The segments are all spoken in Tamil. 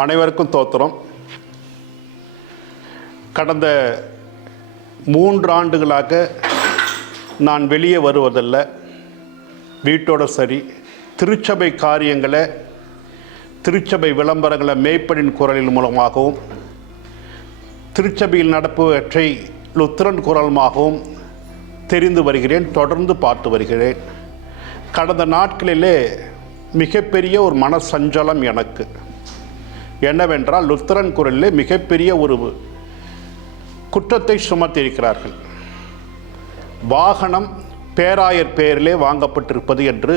அனைவருக்கும் தோத்திரம். கடந்த 3 ஆண்டுகளாக நான் வெளியே வருவதில்லை. வீட்டோட சரி, திருச்சபை காரியங்களை, திருச்சபை விளம்பரங்களை மேய்ப்பனின் குரலின் மூலமாகவும், திருச்சபையில் நடப்பவற்றை லுத்திரன் குரலுமாகவும் தெரிந்து வருகிறேன், தொடர்ந்து பார்த்து வருகிறேன். கடந்த நாட்களிலே மிகப்பெரிய ஒரு மன சஞ்சலம் எனக்கு. என்னவென்றால், லுத்திரன் குரலிலே மிகப்பெரிய ஒரு குற்றத்தை சுமத்தியிருக்கிறார்கள். வாகனம் பேராயர் பெயரிலே வாங்கப்பட்டிருப்பது என்று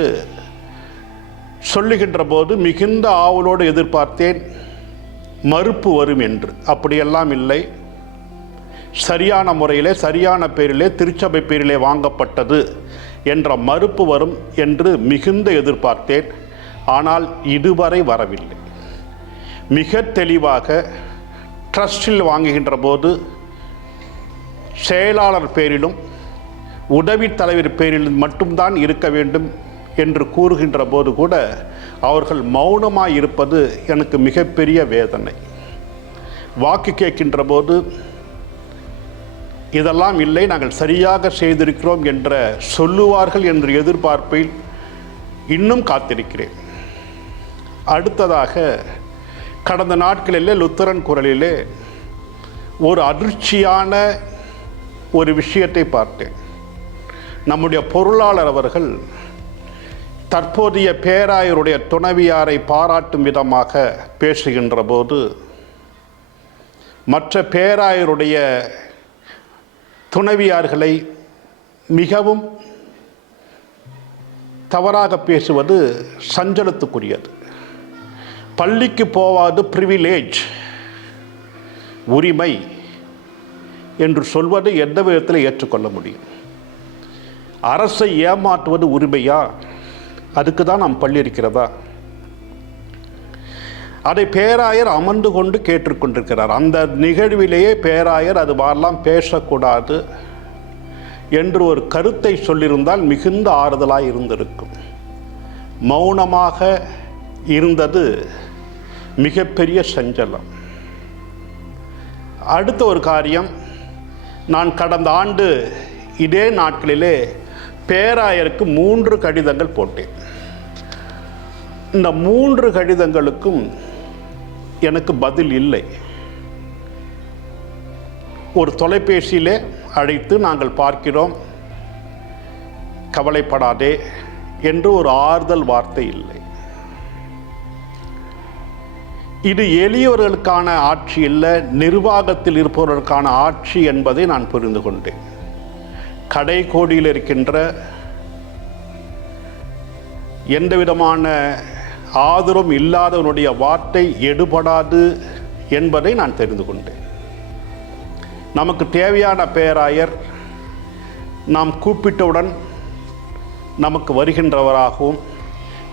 சொல்லுகின்ற போது மிகுந்த ஆவலோடு எதிர்பார்த்தேன், மறுப்பு வரும் என்று. அப்படியெல்லாம் இல்லை. சரியான முறையிலே, சரியான பெயரிலே, திருச்சபை பெயரிலே வாங்கப்பட்டது என்ற மறுப்பு வரும் என்று மிகுந்த எதிர்பார்த்தேன். ஆனால் இதுவரை வரவில்லை. மிக தெளிவாக ட்ரஸ்டில் வாங்குகின்ற போது செயலாளர் பேரிலும் உதவி தலைவர் பேரிலும் மட்டும்தான் இருக்க வேண்டும் என்று கூறுகின்ற போது கூட அவர்கள் மௌனமாக இருப்பது எனக்கு மிகப்பெரிய வேதனை. வாக்கு கேட்கின்ற போது இதெல்லாம் இல்லை, நாங்கள் சரியாக செய்திருக்கிறோம் என்ற சொல்லுவார்கள் என்ற எதிர்பார்ப்பில் இன்னும் காத்திருக்கிறேன். அடுத்ததாக, கடந்த நாட்களிலே லுத்திரன் குரலிலே ஒரு அதிர்ச்சியான ஒரு விஷயத்தை பார்த்தேன். நம்முடைய பொருளாளர் அவர்கள் தற்போதைய பேராயருடைய துணைவியாரை பாராட்டும் விதமாக பேசுகின்ற போது, மற்ற பேராயருடைய துணைவியார்களை மிகவும் தவறாக பேசுவது சஞ்சலத்துக்குரியது. பள்ளிக்கு போவாது ப்ரிவிலேஜ், உரிமை என்று சொல்வது எந்த விதத்தில் ஏற்றுக்கொள்ள முடியும்? அரசை ஏமாற்றுவது உரிமையா? அதுக்கு தான் நாம் பள்ளி இருக்கிறதா? அதை பேராயர் அமர்ந்து கொண்டு கேட்டுக்கொண்டிருக்கிறார். அந்த நிகழ்விலேயே பேராயர் அது மாதிரிலாம் பேசக்கூடாது என்று ஒரு கருத்தை சொல்லியிருந்தால் மிகுந்த ஆறுதலாக இருந்திருக்கும். மௌனமாக இருந்தது மிகப்பெரிய சஞ்சலம். அடுத்த ஒரு காரியம், நான் கடந்த ஆண்டு இதே நாட்களிலே பேராயருக்கு 3 கடிதங்கள் போட்டேன். இந்த 3 கடிதங்களுக்கும் எனக்கு பதில் இல்லை. ஒரு தொலைபேசியிலே அழைத்து நாங்கள் பார்க்கிறோம், கவலைப்படாதே என்று ஒரு ஆறுதல் வார்த்தை இல்லை. இது எளியவர்களுக்கான ஆட்சி இல்லை, நிர்வாகத்தில் இருப்பவர்களுக்கான ஆட்சி என்பதை நான் புரிந்து கொண்டேன். கடைக்கோடியில் இருக்கின்ற எந்த விதமான ஆதரவும் இல்லாதவனுடைய வார்த்தை எடுபடாது என்பதை நான் தெரிந்து கொண்டேன். நமக்கு தேவையான பேராயர் நாம் கூப்பிட்டவுடன் நமக்கு வருகின்றவராகவும்,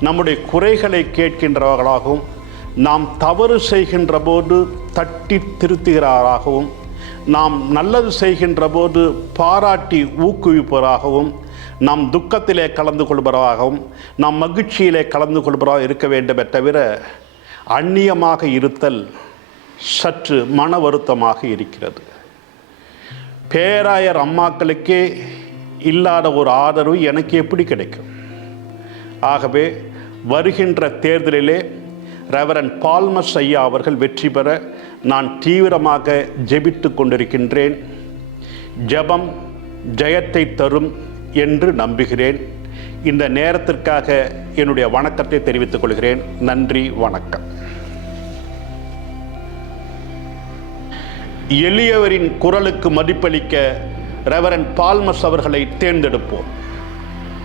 நம்முடைய குறைகளை கேட்கின்றவர்களாகவும், நாம் தவறு செய்கின்ற போது தட்டி திருத்துகிறாராகவும், நாம் நல்லது செய்கின்ற போது பாராட்டி ஊக்குவிப்பவராகவும், நாம் துக்கத்திலே கலந்து கொள்பவராகவும், நாம் மகிழ்ச்சியிலே கலந்து கொள்பவராக இருக்க வேண்டுமே தவிர அந்நியமாக இருத்தல் சற்று மன வருத்தமாக இருக்கிறது. பேராயர் அம்மாக்களுக்கே இல்லாத ஒரு ஆதரவு எனக்கு எப்படி கிடைக்கும்? ஆகவே வருகின்ற தேர்தலிலே ரெவரண்ட் பால்மஸ் ஐயா அவர்கள் வெற்றி பெற நான் தீவிரமாக ஜெபித்து கொண்டிருக்கின்றேன். ஜெபம் ஜெயத்தை தரும் என்று நம்புகிறேன். இந்த நேரத்திற்காக என்னுடைய வணக்கத்தை தெரிவித்துக் கொள்கிறேன். நன்றி, வணக்கம். எளியவரின் குரலுக்கு மதிப்பளிக்க ரெவரண்ட் பால்மஸ் அவர்களை தேர்ந்தெடுப்போம்.